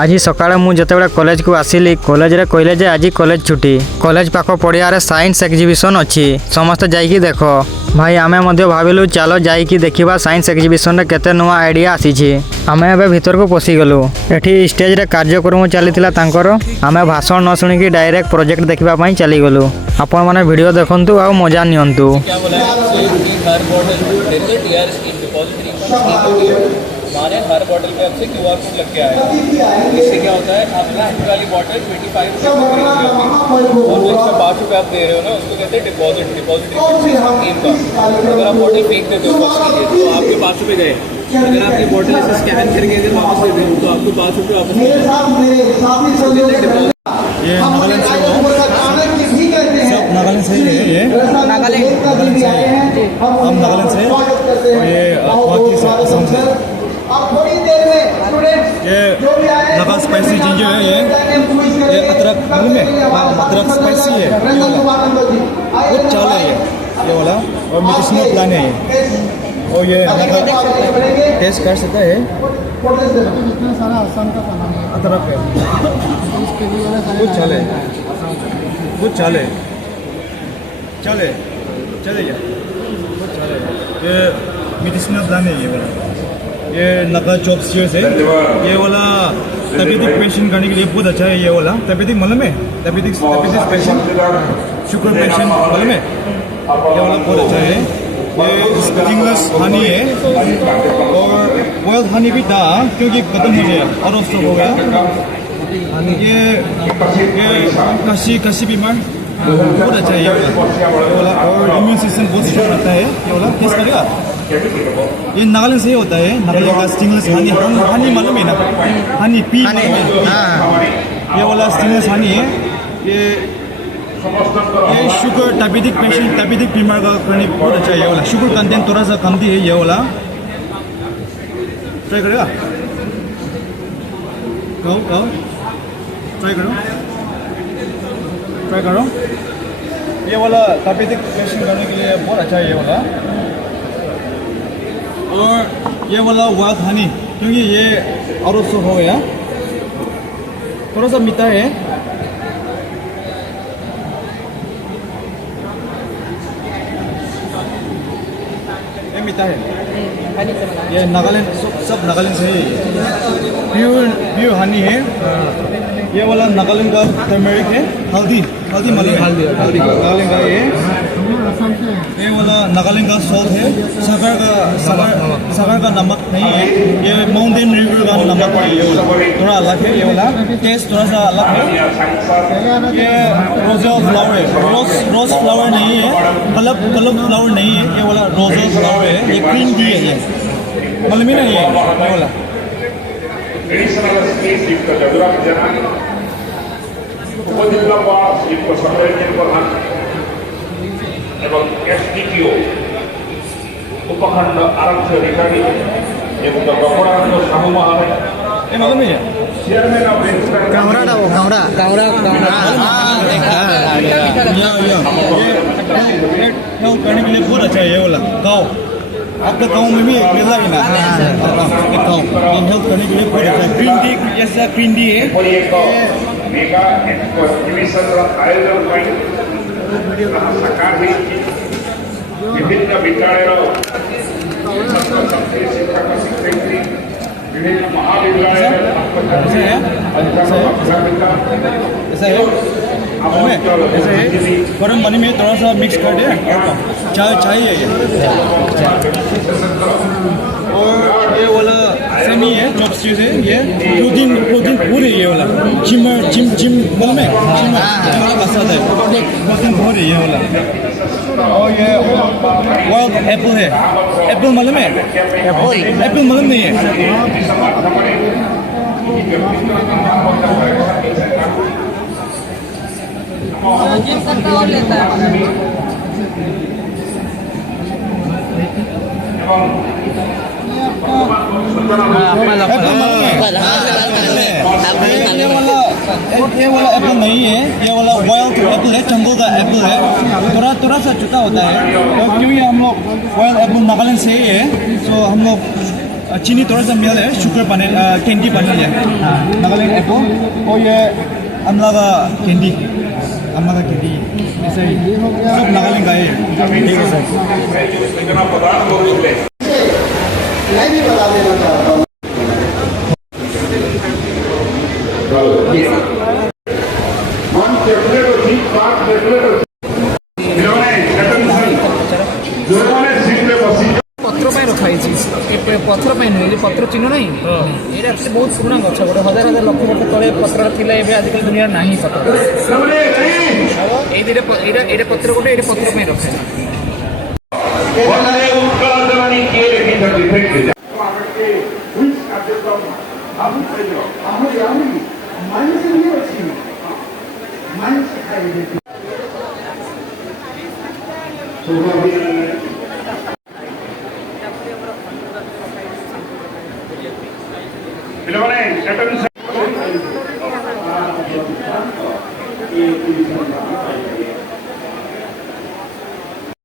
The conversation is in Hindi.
आज सकाଳେ ମୁଁ ଯେତେବେଳେ କଲେଜକୁ ଆସିଲି କଲେଜରେ କହିଲେ ଯେ ଆଜି କଲେଜ ଛୁଟି। କଲେଜ ପାଖ ପଡ଼ିଆରେ ସାଇନ୍ସ ଏକ୍ଜିବିସନ୍ ଅଛି, ସମସ୍ତେ ଯାଇକି ଦେଖ। ଭାଇ ଆମେ ମଧ୍ୟ ଭାବିଲୁ ଚାଲ ଯାଇକି ଦେଖିବା ସାଇନ୍ସ ଏକ୍ଜିବିସନରେ କେତେ ନୂଆ ଆଇଡ଼ିଆ ଆସିଛି। ଆମେ ଏବେ ଭିତରକୁ ପଶିଗଲୁ। ଏଠି ଷ୍ଟେଜରେ କାର୍ଯ୍ୟକ୍ରମ ଚାଲିଥିଲା ତାଙ୍କର। ଆମେ ଭାଷଣ ନ ଶୁଣିକି ଡାଇରେକ୍ଟ ପ୍ରୋଜେକ୍ଟ ଦେଖିବା ପାଇଁ ଚାଲିଗଲୁ। ଆପଣମାନେ ଭିଡ଼ିଓ ଦେଖନ୍ତୁ ଆଉ ମଜା ନିଅନ୍ତୁ। हमारे हर बॉटल पे आपसे QR कोड लग के आएगा। इससे क्या होता है, आपका अंदर वाली बॉटल 25 रुपये में खरीद होती है और जो एक्स्ट्रा 5 रुपये आप दे रहे हो ना, उसको कहते हैं डिपॉजिट स्कीम का। अगर आप बॉटल फेंक देते हो तो आपके 5 रुपये गए। अगर आप ये बॉटल ऐसे स्कैन करके अगर वापस दे दें तो आपको 5 रुपये वापस मिल जाएगा। ये नागालैंड से है, सब नागालैंड से है। ये नागालैंड से हम नागालैंड से और ये असम से। ये लगा स्पाइसी जिंजर है। ये अदरक मालूम है, अदरक स्पाइसी है। बहुत चाल है ये वाला और मेडिसिनल प्लांट है ये। और ये टेस्ट कर सकता है। अदरक है, कुछ चले चले चले ये मेडिसिनल प्लांट है ये वाला। ये नगा चॉप्स है। ये वाला तबीयत पेशेंट करने के लिए बहुत अच्छा है। ये वाला तबीयत मालूम है, तबीयत पेशेंट, शुगर पेशेंट मालूम है, ये वाला बहुत अच्छा है। ये स्टिंगलेस हनी है और वाइल्ड हनी भी था क्योंकि खत्म हो गया और स्टॉक हो गया। ये कसी बीमार बहुत अच्छा है ये वाला और इम्यून सिस्टम बहुत स्ट्रॉन्ग रहता है। ये वाला टेस्ट करेगा। ये नागालैंड से ही होता है। नागालैंड का स्टिंगलेस हनी मालूम है ना, हनी पी मालूम है। ये वाला स्टिंगलेस हनी है। ये शुगर डायबिटिक पेशेंट, डायबिटिक बीमार का करने बहुत अच्छा है। ये वाला शुगर कंटेंट थोड़ा सा कमती है। ये वाला ट्राई करेगा, ट्राई करो। ये वाला डायबिटिक पेशेंट करने के लिए बहुत अच्छा है ये वाला। और ये वाला वाइल्ड हनी क्योंकि ये आउट ऑफ स्टॉक हो गया, थोड़ा सा मीठा है। ये मीठा है। ये नागालैंड, सब नागालैंड से है। प्योर हनी है। ये वाला नागालैंड का टर्मरिक है। हल्दी मालूम है, नागालैंड का ये वाला नागालैंड का सॉल्ट है। सागर का नमक नहीं है, ये माउंटेन रिवर का नमक है। ये वाला थोड़ा अलग है। ये वाला टेस्ट थोड़ा सा अलग है। ये रोज़ा फ्लावर है, रोज फ्लावर नहीं है, कलब फ्लावर नहीं है। ये वाला रोज़ा फ्लावर है। ये ग्रीन टी है। ये मालूम है ना, ये वाला উপজেলা শিল্প সরকারের প্রধান এবং এসডিপিও উপখণ্ড আরক্ষী অধিকারী এবং অপরাধ সাহু মহারাজ চেয়ারম্যান অফ करने के लिए बहुत अच्छा है। ये वाला गाँव आपका गाँव में भी मिला ही ना, गाँव हेल्प करने के लिए बहुत अच्छा है। ग्रीन टी ऐसा ग्रीन टी है। मेगा एक्सपोजिशन आयोजन साकार विभिन्न विद्यालय शिक्षक शिक्षयित्री विभिन्न महाविद्यालय गरम पानी में थोड़ा सा मिक्स कर दे। चाय है ये। और ये वाला सेमी है, चॉपस्टिक है। ये प्रोटीन पूरे ये वाला जिम मालूम है, जिम वाला का साथ है प्रोटीन पूरे ये वाला। और ये वाइल्ड एप्पल है। एप्पल मालूम है, एप्पल मालूम नहीं है। जिम करता और लेता है। ये वाला एप्पल नहीं है, ये वाला वाइल्ड एप्पल है, जंगल का एप्पल है। थोड़ा सा छोटा होता है क्योंकि हम लोग वाइल्ड एप्पल नागालैंड से ही है। सो हम लोग चीनी थोड़ा सा मिल है, शुगर पनीर कैंडी पनीर है नागालैंड को और ये अमला का कैंडी ऐसे ही सब नागालैंड का है। ठीक है सर। मैं भी बता देना चाहता हूँ पत्र ପାଇଁ ରଖାଯାଇଛି ଏ ପତ୍ର ପାଇଁ ନୁହେଁ ଏ ପତ୍ର ଚିହ୍ନ ନାହିଁ ଏଇଟା ଆକ୍ଚୁଆଲି ବହୁତ ପୁରୁଣା ଗଛ ଗୋଟେ ହଜାର ହଜାର ଲକ୍ଷ ବର୍ଷ ତଳେ ପତ୍ରଟା ଥିଲା ଏବେ ଆଜିକାଲି ଦୁନିଆରେ ନାହିଁ ପତ୍ର ଏଇ ଦିଟା ଏଇଟା ପତ୍ର ଗୋଟେ ଏଇଟା ପତ୍ର ପାଇଁ ରଖାଯାଇଛି। ପିଲାମାନେ